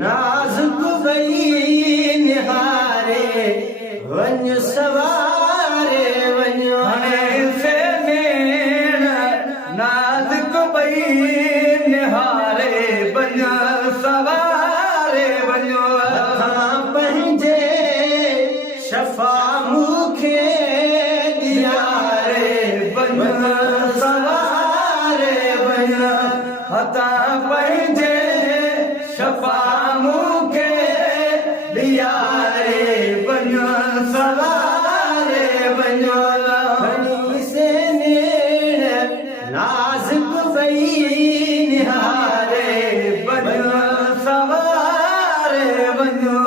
नाज़ुक भई निहारे वञ सवारे वञो से नेण नाज़ुक भई निहारे वञ सवारे वञो पंहिंजे शफ़ा मूंखे ॾियारे वञ सवारे वञ हथा पंहिंजे शफ़ा मूंखे ॾियारे वञ सवारे वञो घणी से नेण नाज़ुक भई निहारे वञ सवारे वञो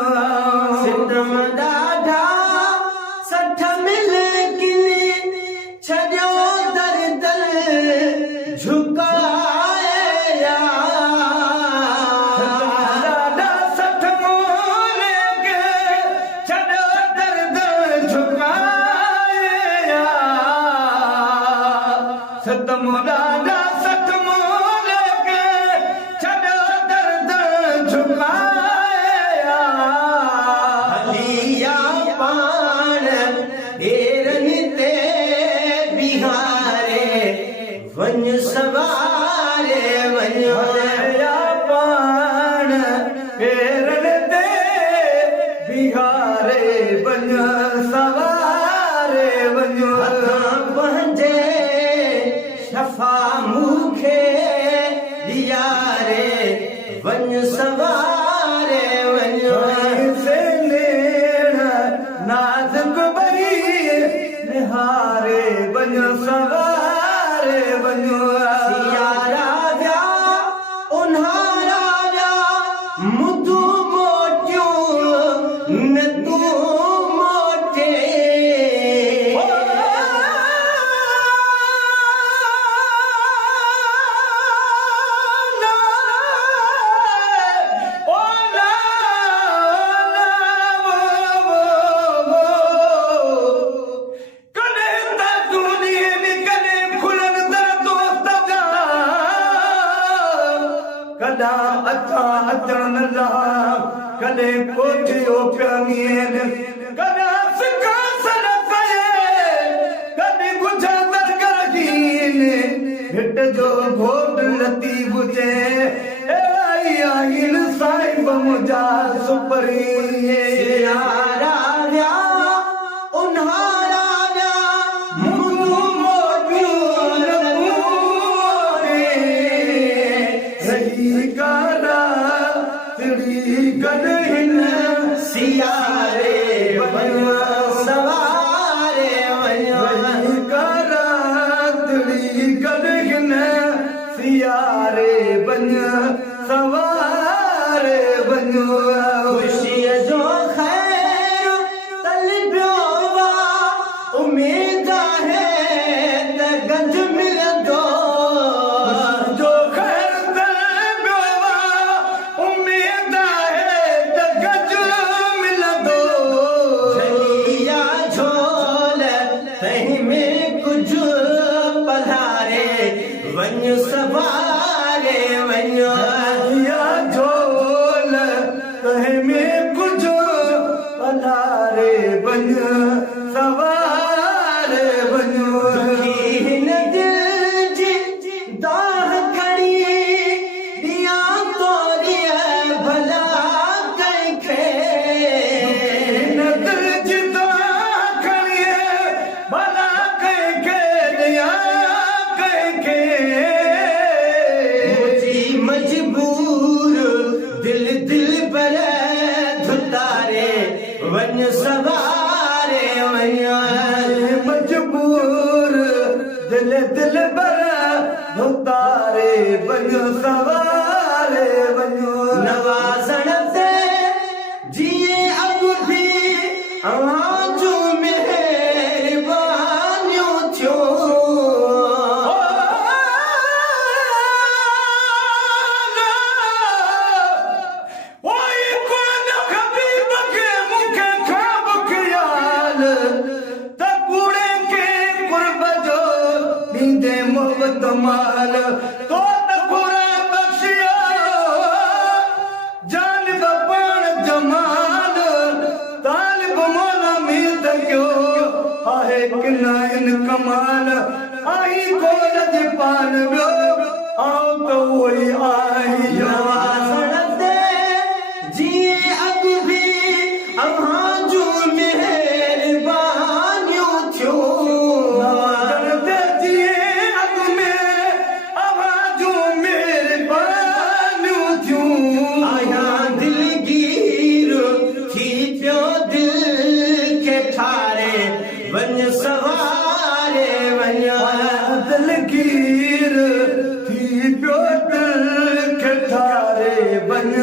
सितम ॾाढा सठ मिल किनी छॾियो दर दर झुकाए ॾाढा सठ मोल के छॾियो दर दर झुकाया सतम ॾाढा सठ मोल के छॾियो दर दर झुकाया हलिया पाण हेरनि ते बिहारे वञ सवारे वञो या पाण पेरन ते बिहारे वञ सवारे वञो पंहिंजे शफ़ा मूंखे ॾियारे वञ सवारे वञो से नेण नाज़ुक भई निहारे वञ सवारे वञो सियारा व्या उन्हारा व्या मुदू मोटियूं न तूं मोटे अचण लहा कॾहिं कोठियो पियन कॾहिं सिकासन कये कॾहिं गुझा दरगरहीन हिट जो घोट लती बुझे आई आहिन साहिब मुंहिंजा सुपरीए सियारा व्या उन्हारा व्या मुदू मोटियूं न तूं सही कारा तिड़ी गॾहिन सियारे वञो सवारे वञो सही कारा तिड़ी गॾहिन सियारे वञ सवारे वञो ख़ुशीअ जो ख़ैर तलबियो वा उमेद आहे त गंज मिलंदो जो ख़ैर तलबियो वा उमेद आहे त गज मिलंदो झलिया झोल तंहिं में कुझु पधारे वञ सवारे वञो या झोल तंहिं में कुझु पधारे वञ सवारे वञो हिन दिल जी दाह खणी ॾियां तोरीअ भला कंहिंखे नदर जिदा खणीअ भला कंहिंखे ॾियां कंहिंखे मुंहिंजी मजबूर दिल दिल पर धुतारे वञ सवारे वञो मजबूर दिल दिल पर धुतारे वञ सवारे वञो नवाज़ण ते जीअं अॻु बि अवां जूं महिरबानियूं थियूं मोहब्बत माल तो त खुरा बख्शियो मेहरबान ॿियो आऊं त उहो ई आहियां सड़ते जीअं अॻु बि अव्हां जूं महिरबानियूं थियूं सड़ते जीअं अॻु में अव्हां जूं महिरबानियूं थियूं आहियां दिलगीर थी पियो दिल खे ठारे वञ सवारे वञ दिलगीर थी पियो दिल खे ठारे वञ